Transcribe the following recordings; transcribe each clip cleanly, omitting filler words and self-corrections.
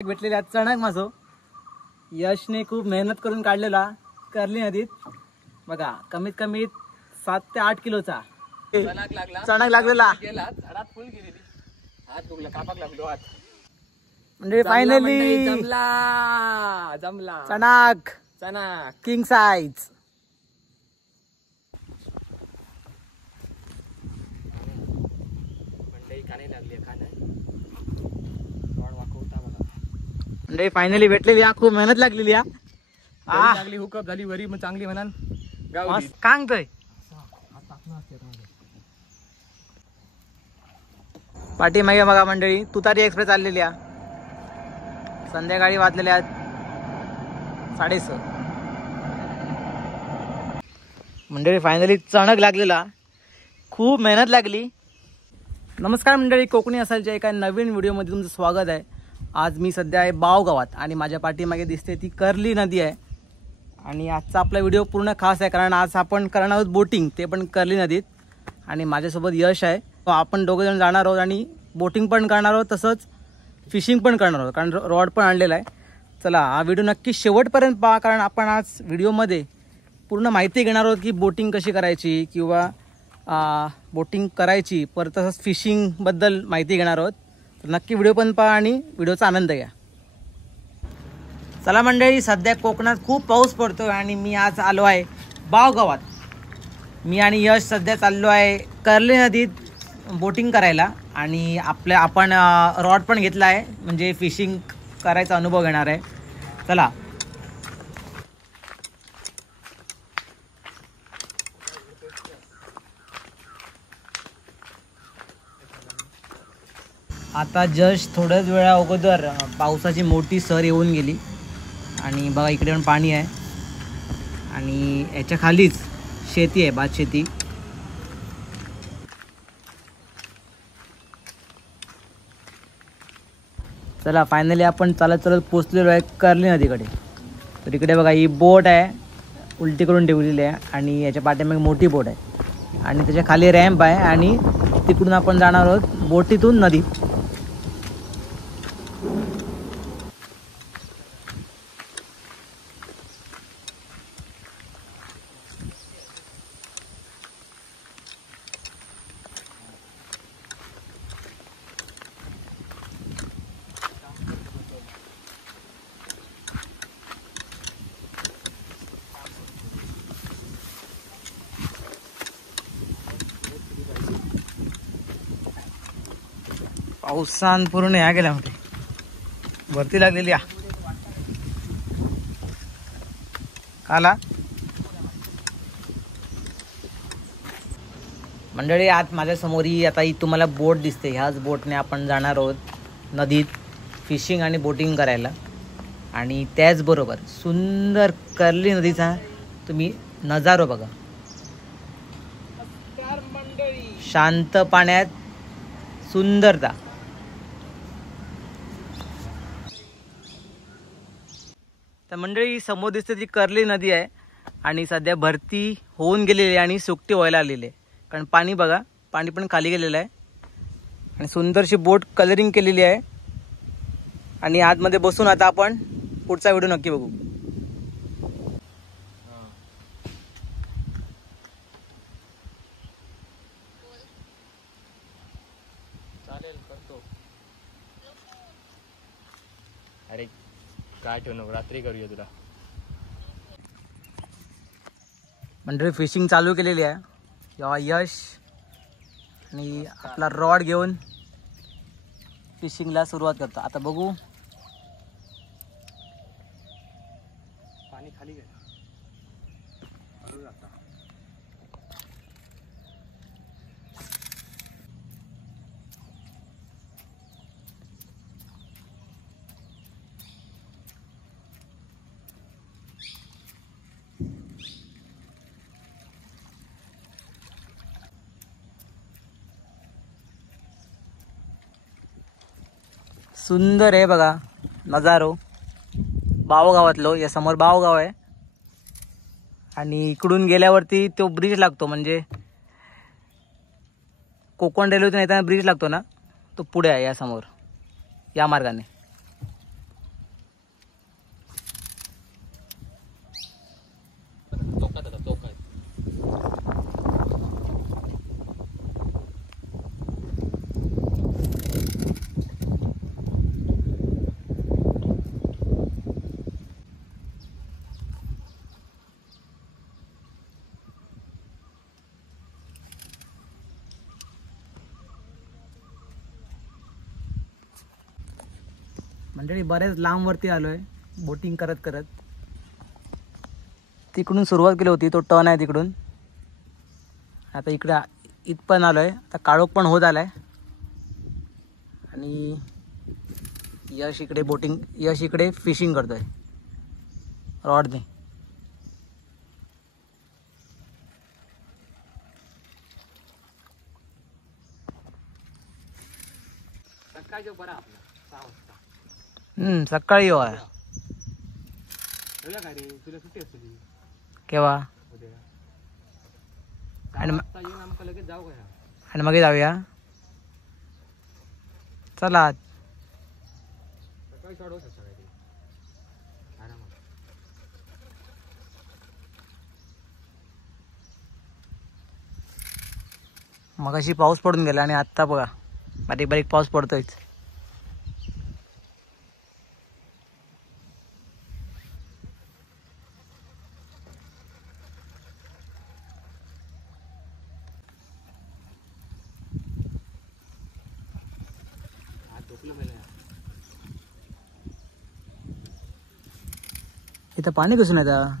भेटलेल्या चणक मासो यशने खूप मेहनत करून काढलेला कर्ली नदीत बघा, कमीत कमी 7 ते 8 किलोचा चणक लागलेला म्हणजे फायनली जमला चणक चणक किंग साइज. म्हणजे फायनली भेटलेली, खूप मेहनत लागलेली लागली हुकअप झाली वरी मग चांगली म्हणाल गाव कांगतोय. पाठीमागे बघा मंडळी तुतारी एक्सप्रेस चाललेली आहे. संध्याकाळी वाजलेल्या 6:30. मंडळी फायनली चणक लागलेला, खूप मेहनत लागली. नमस्कार मंडळी, कोकणी असालच्या एका नवीन व्हिडिओमध्ये तुमचं स्वागत आहे. आज मी सध्या आहे बाव गावात आणि माझ्या पाठीमागे दिसते ती कर्ली नदी आहे. आणि आजचा आपला व्हिडिओ पूर्ण खास आहे कारण आज आपण करणार आहोत बोटिंग, ते पण कर्ली नदीत. आणि माझ्यासोबत यश आहे. आपण दोघे जण जाणार आहोत आणि बोटिंग पण करणार आहोत, तसंच फिशिंग पण करणार आहोत कारण रॉड पण आणलेला आहे. चला हा व्हिडिओ नक्की शेवटपर्यंत पहा कारण आपण आज व्हिडिओमध्ये पूर्ण माहिती घेणार आहोत की बोटिंग कशी करायची किंवा बोटिंग करायची, परत तसंच फिशिंगबद्दल माहिती घेणार आहोत. तर नक्की व्हिडिओ पण पहा आणि व्हिडिओचा आनंद घ्या. चला मंडळी, सध्या कोकणात खूप पाऊस पडतो आणि मी आज आलो आहे बाव गावात. मी आणि यश सध्या चाललो आहे कर्ली नदीत बोटिंग करायला आणि आपण रॉड पण घेतला आहे, म्हणजे फिशिंग करायचा अनुभव घेणार आहे. चला आता जस्ट थोड्याच वेळा अगोदर पावसाची मोठी सर येऊन गेली आणि बघा इकडे पण पाणी आहे आणि याच्या खालीच शेती आहे, भात शेती. चला फायनली आपण चालत चालत पोचलेलो आहे कर्ली नदीकडे. तर इकडे बघा ही बोट आहे, उलटी करून ठेवलेली आहे आणि याच्या पाठीमागे मोठी बोट आहे आणि त्याच्या खाली रॅम्प आहे आणि तिकडून आपण जाणार आहोत बोटीतून नदीत. पावसान पूर्ण या गेल्या म्हणजे वरती लागलेली आला मंडळी. आज माझ्या समोर आता ही तुम्हाला बोट दिसते, ह्याच बोटने आपण जाणार आहोत नदीत फिशिंग आणि बोटिंग करायला. आणि त्याचबरोबर सुंदर कर्ली नदीचा तुम्ही नजारा बघा, शांत पाण्यात सुंदरता. तर मंडळी समोर दिसते ती कर्ली नदी आहे आणि सध्या भरती होऊन गेलेली आहे आणि सुकटी व्हायला आलेली आहे कारण पाणी बघा, पाणी पण खाली गेलेलं आहे आणि सुंदरशी बोट कलरिंग केलेली आहे. आणि आतमध्ये बसून आता आपण पुढचा व्हिडिओ नक्की बघू. चालेल, करतो. अरे काय ठेवू, रात्री करूया तुला. मंडळी फिशिंग चालू केलेली आहे. तेव्हा यश आणि आपला रॉड घेऊन फिशिंगला सुरुवात करतो. आता बघू पाणी खाली गेलं. सुंदर आहे बघा नजारो बाव गावातलो. या समोर बाव गाव आहे आणि इकडून गेल्यावरती तो ब्रिज लागतो, म्हणजे कोकण रेल्वेतून येताना ब्रिज लागतो ना, तो पुढे आहे या समोर, या मार्गाने. मंडळी बरेच लांबवरती आलोय बोटिंग करत करत. तिकडून सुरुवात केली होती, तो टर्न आहे तिकडून. आता इकडे इथपर्यंत आलोय. आता काळोख पण होत आलाय आणि यश इकडे फिशिंग करतोय रॉडने. सकाळच्या बरा आपला 6 वाजता. सकाळी येऊ आहे. तुला काय रे, तुला सुट्टी असते केव्हा? उद्या आणि मग- आता येऊन आमका लगेच जाऊ का? आणि मग जाऊया. चला सकाळी शॉर्ट होत असतं काय ते आरामात. मगाशी पाऊस पडून गेला आणि आत्ता बघा बारीक बारीक पाऊस पडतोय. आज झोपलं पहिला. इथं पाणी कसं येतं?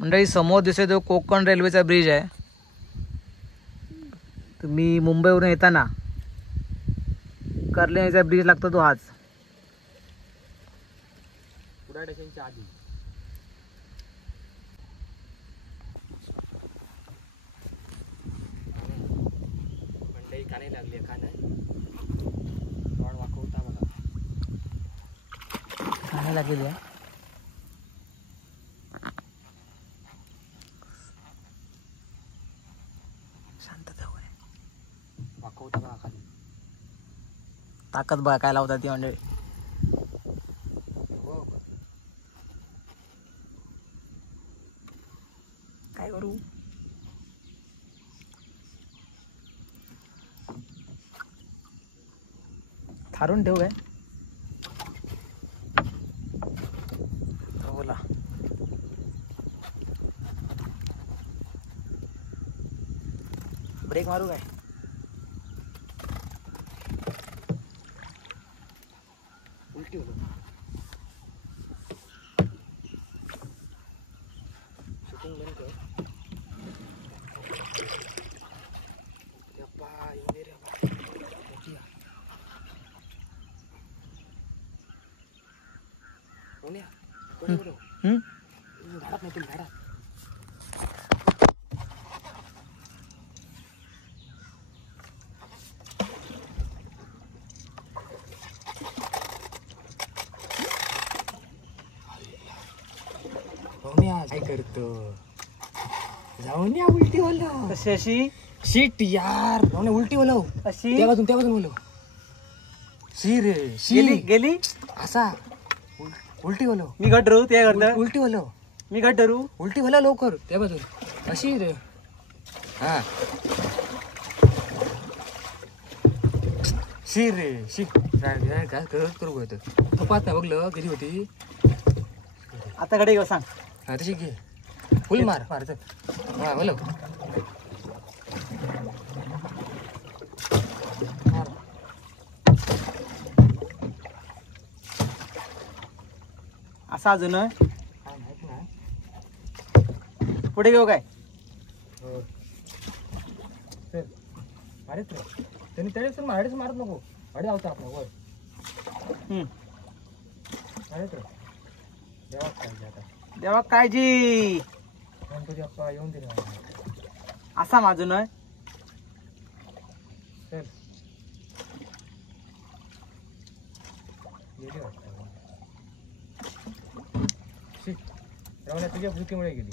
मंडळी समोर दिसतोय तो कोकण रेल्वेचा ब्रिज आहे. तुम्ही मुंबईवरून येताना कर्ल्याचा ब्रिज लागतो तो हाच. कुडाळ स्टेशनच्या आधी. मंडई का नाही लागली का नाही? रॉड वाकवता बघा. खायला लागेल या. शांतता होय. वाकवता बघा खाली. ताकद बघा काय लावतात ती मंडळी. हो. काय करू? थारून ठेवू काय? बोला. ब्रेक मारू काय? उलटी होतो. शूटिंग बंद कर. यप्पा, येऊन दे रे बाबा. मोठी आहे. कोण्या? कोणी बोलव? झाडात नाही झाडात. काय करतो? जाऊन या उलटी बोलव. कशी अशी? शीट यार, जाऊन उलटी बोलव. अशी त्या बाजून बोलव. शी रे गेली गेली. असा उलटी बोलव. मी घट रू ते करता. उलटी बोलव. मी घट रू. उलटी बोलव लवकर त्या बाजून. अशी रे. हा शी रे शी. काय करत करू होत तू पाहत ना बघलं कधी होती. आता कडे घेऊ सांग. हा तशी घे. फुल मार मारत. हा बोलव. असा अजून पुढे घेऊ काय? अरेच रे त्यांनी तळेच मारच मारत नको अडे आवता आपण वर अरेच रे देवा पाहिजे आता देवा काळजी गणपती बाप्पा येऊन दे ना. असा माझं नय चल गेली वाटतं शी रवण्या तुझ्या भुकीमुळे गेली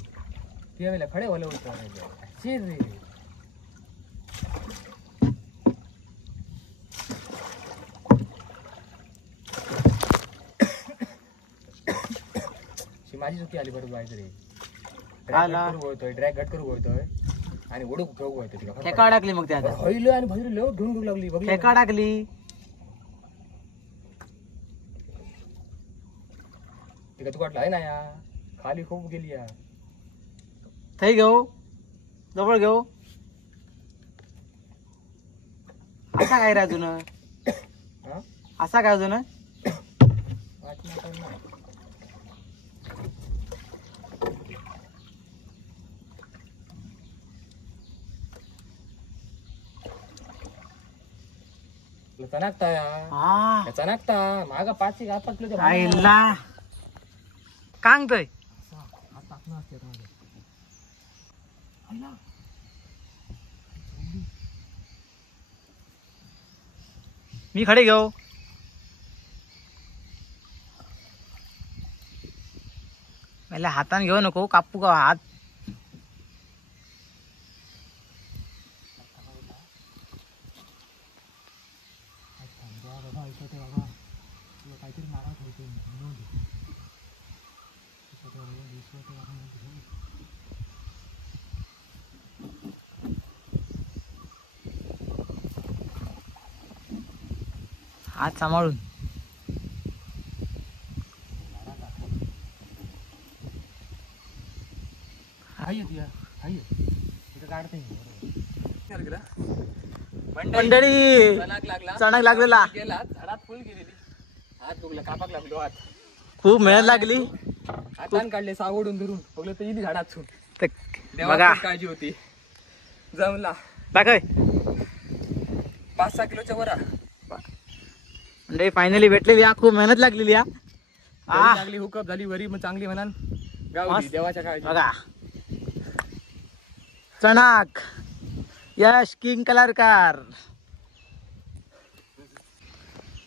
ती आम्हाला खडे वाला होतं शी रे माझी चुकी आली बरोबर आहे रे ड्रॅग घट करू बोलतोय आणि ओढू घेऊ बोलतोय तिला फेका अडकली मग त्या हळलं आणि भजलं लव घेऊन घेऊ लागली बघ फेका अडकली तिला तू वाटलं आहे ना या खाली खूप गेली या थै घेऊ जवळ घेऊ असा काय रे अजून असा काय अजून चनाकता हा चनाकता मागा 5 5 किलो आईला कांगतय मी खडे घेऊ मला हाताने घेऊ नको कापू का हात काहीतरी नारा ठेवतो हात सांभाळून मंडळी चणक लागलेला झाडात फुल गेलेली हात बघला कापाक लागलो हात खूप मेहनत लागली हातान काढले सावडून धरून बघलं तर इली झाडात छून बघा देवा काळजी होती जमला काय 5-6 किलोच्या वरा म्हणजे फायनली भेटलेली या खूप मेहनत लागलेली या लागली हुकअप झाली वरी मग चांगली म्हणान गावली देवाच्या काळजी बघा चणाक यश किंग कलारकार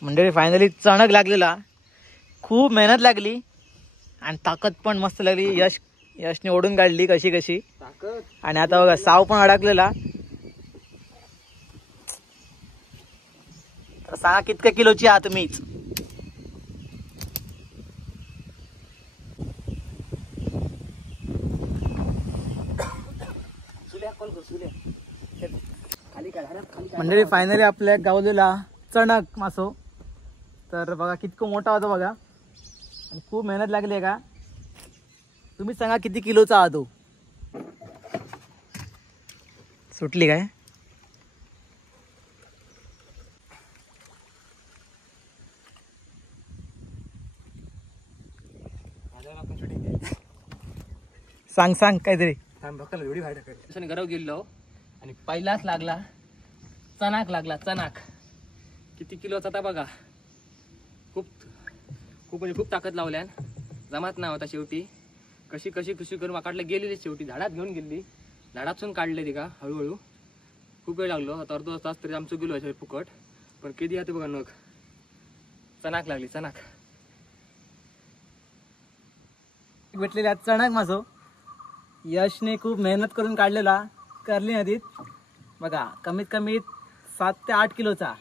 मंडळी फायनली चणक लागलेला खूप मेहनत लागली आणि ताकद पण मस्त लागली यशने ओढून काढली कशी कशी ताकद आणि आता बघा साव पण अडकलेला तर सांगा कितक्या किलोची आहात तुम्हीच मंडळी फायनली आपल्या गावलेला चणक मासो तर बघा कितकं मोठा होता बघा आणि खूप मेहनत लागली आहे का तुम्ही सांगा किती किलोचा आहात तो सुटली काय सांग सांग काहीतरी जोडी बाहेर घरावर गेलो आणि पहिलाच लागला चणाक लागला चणाक किती किलोचा आता बघा खूप खूप म्हणजे खूप ताकद लावल्यान जमात नाही होता शेवटी कशी कशी कशी करून वाकडलं गेलेली शेवटी झाडात घेऊन गेली झाडातून काढले ती का हळूहळू खूप वेळ लागलो आता अर्धा तास तरी आमचं गेलो आहे फुकट पण किती आहे बघा नग चणाक लागली चणाक भेटलेल्या चणक माझो यशने खूप मेहनत करून काढलेला कर्ली नदीत बघा कमीत कमी 7 ते 8 किलोचा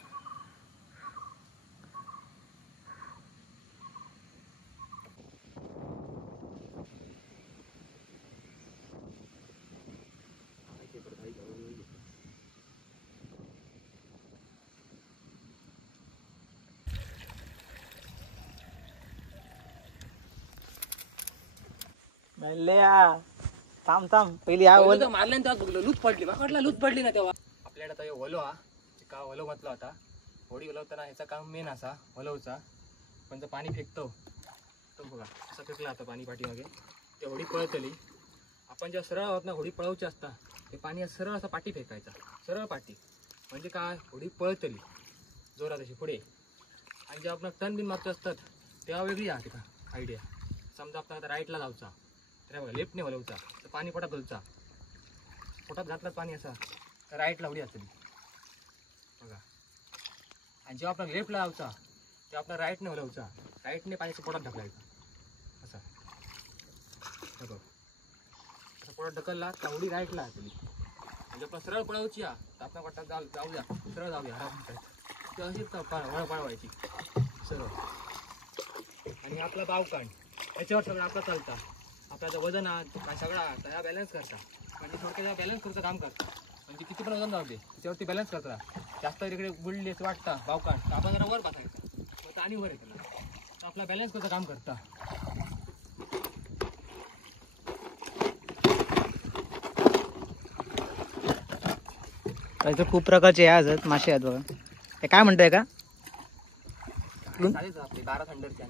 थांब थांब पहिली मारल्यान तेव्हा बघलो लूट पडली माकडला लूट पडली ना तेव्हा आपल्याकडे आता ओलो हा का ओलो म्हटला होता होडी ओलवताना ह्याचा काम मेन असा ओलवचा पण जर पाणी फेकतो तो बघा असं फेकला आता पाणी पाठीमागे ते होडी पळतली आपण जेव्हा सरळ आहोत ना होडी पळवची असता ते पाणी सरळ असा पाठी फेकायचा सरळ पाठी म्हणजे काय थोडी पळतली जोरात अशी पुढे. आणि जेव्हा आपण टर्न बिन मारतो असतात तेव्हा वेगळी आहे का आयडिया. समजा आपण आता राईटला जाऊचा तर बघा लेफ्टने वळवचा तर पाणी पोटात घालचा. पोटात घातलं पाणी असा तर राईटला उडी असते बघा. आणि जेव्हा आपण लेफ्टला जाऊचा तेव्हा आपला राईटने वळवचा. राईटने पाण्याचं पोटात ढकलायचा असा बघा. असं पोटात ढकलला तर उडी राईटला असली. म्हणजे आपण सरळ पळवची तर आपण वाटतं जाऊया सरळ जाऊया तर अशीच पळवायची सरळ. आणि आपला बावकांड याच्यावर सगळं आपला चालता. आपल्याचं वजन काय सगळा ह्या बॅलन्स करता. म्हणजे थोडक्यात बॅलन्स करूचं काम करता. म्हणजे किती पण वजन जाऊ दे त्याच्यावरती बॅलन्स करता. जास्त इकडे बुडली असं वाटतं बावकांड तर आपण जरा वर बसायचं आणि वर येतं तर आपला बॅलन्स करूचं काम करता. तर खूप प्रकारचे आहेत मासे आहेत बघा. हे काय म्हणताय का आपले 12 थंडरचे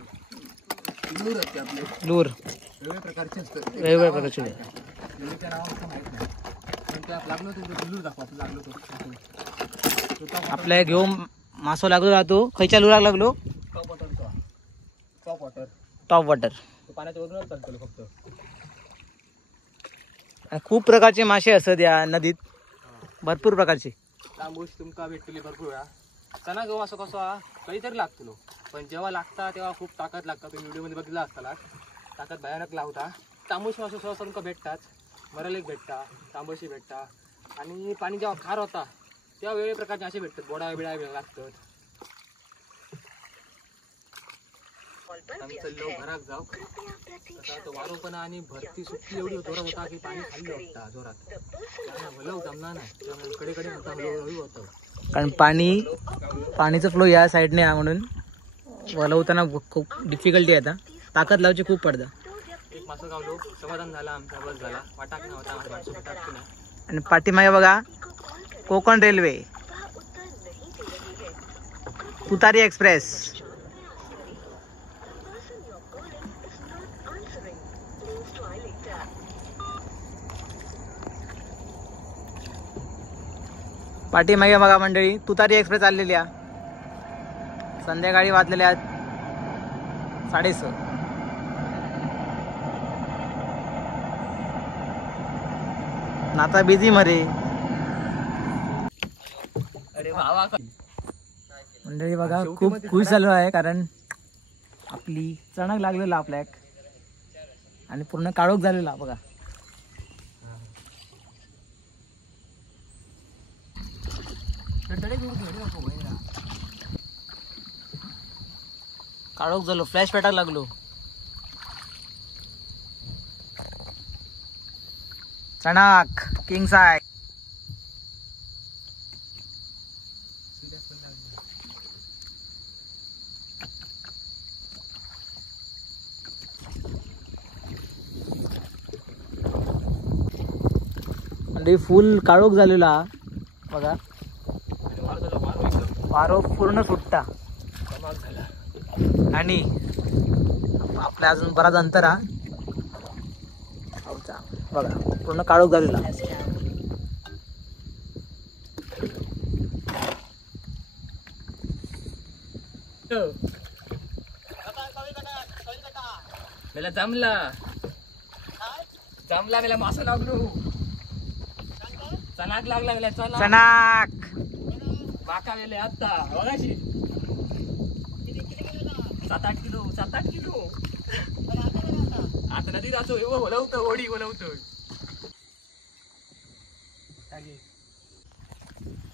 लूर असते आपले. लूर वेगवेगळ्या प्रकारचे असतात. वेगवेगळ्या प्रकारचे लूरच्या नावाचं माहीत नाही पण त्या लागलो तो लूर दाखवा लागलो तो आपल्या घेऊन मासो लागलो राहतो. खयच्या लुराक लागलो टॉप वॉटरचा. टॉप वॉटर टॉप वॉटर तो पाण्याच्या वरूनच चालतो फक्त. आणि खूप प्रकारचे मासे असतात या नदीत भरपूर प्रकारचे. तांबूस तुमका भेटतली भरपूर वेळा. चणा गहू असं कसं कधीतरी लागतो पण जेव्हा लागता तेव्हा खूप ताकद लागता. तुम्ही व्हिडिओमध्ये बघितला असताना ताकद भयानक लावता. तांबूस मासो सहसा तुमका भेटतात. मरलेक भेटता तांबूशी भेटता. आणि पाणी जेव्हा खार होता तेव्हा वेगवेगळ्या प्रकारचे असे भेटतात. बोडा बिडा लागतात. आम्ही चल्लो घरात जाऊ आता तो वारोपणा आणि भरती सुट्टी एवढी जोरात होता की पाणी खाल्लं होता जोरात. भलं जमला नाही कडे कडे होता होतं. कारण पाणीचं फ्लो या साईडने आहे म्हणून वलवताना खूप डिफिकल्टी आहे. आता ताकद लावची खूप पडतं. एक मासं गावलो समाधान झाला आमचा बस झाला. वाटाक नव्हता वाटाक नाही. आणि पाठीमागे बघा कोकण रेल्वे तुतारी एक्सप्रेस. पाठीमागे बघा मंडळी तुतारी एक्सप्रेस आलेली आहे. संध्याकाळी वाजलेल्या आहेत 6:30. नाता बिझी मरे अरे भावा मंडळी बघा खूप खुश झालो आहे कारण आपली चणक लागलेला आपल्याक आणि पूर्ण काळोख झालेला बघा. काळोख झालो फ्लॅश पेटाक लागलो. चणाक किंग साय म्हणजे फुल काळोख झालेला बघा. वारो पूर्ण सुट्टा आणि आपल्या अजून बराच अंतर हा बघा पूर्ण काळोख झालेला. मेला जमला जमला मेला मासा लागलो. चणाक लागला चणाक बाका गेले आता बघाशी 7-8 किलो. आता नदी जातो बोलवतो ओढी बोलवतो.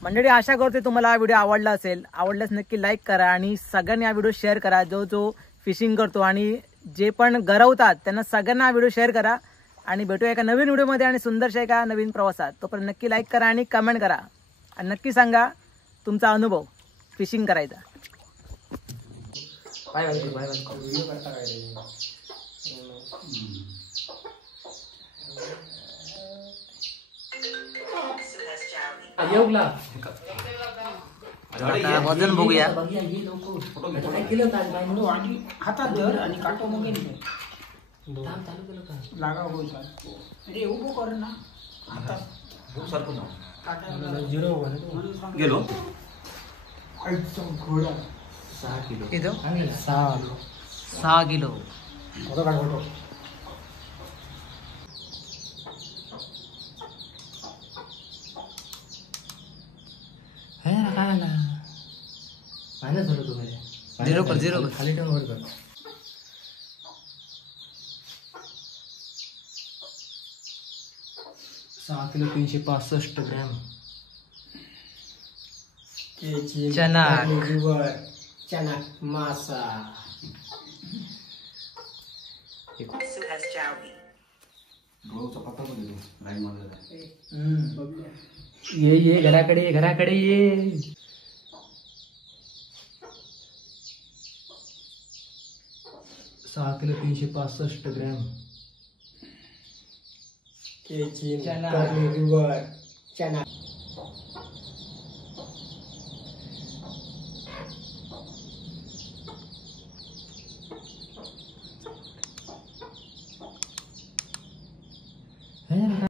मंडळी आशा करते तुम्हाला हा व्हिडिओ आवडला असेल. आवडल्यास नक्की लाईक करा आणि सगळ्यांनी हा व्हिडिओ शेअर करा. जो फिशिंग करतो आणि जे पण गरवतात त्यांना सगळ्यांना हा व्हिडिओ शेअर करा. आणि भेटूया एका नवीन व्हिडिओमध्ये आणि सुंदरशा एका नवीन प्रवासात. तोपर्यंत नक्की लाईक करा आणि कमेंट करा आणि नक्की सांगा तुमचा अनुभव फिशिंग करायचा. वजन बघूया. हातात धर आणि काटो मग लागा होईल. अरे उभं कर ना हातात. गेलो किती 6 किलो. काय आला पाण्यात भरतो झिरो कर. खाली ठेवून वर कर. 6 किलो 365 ग्रॅम. चना मासा ये घराकडे ये. 6 किलो 365 ग्रॅम. चना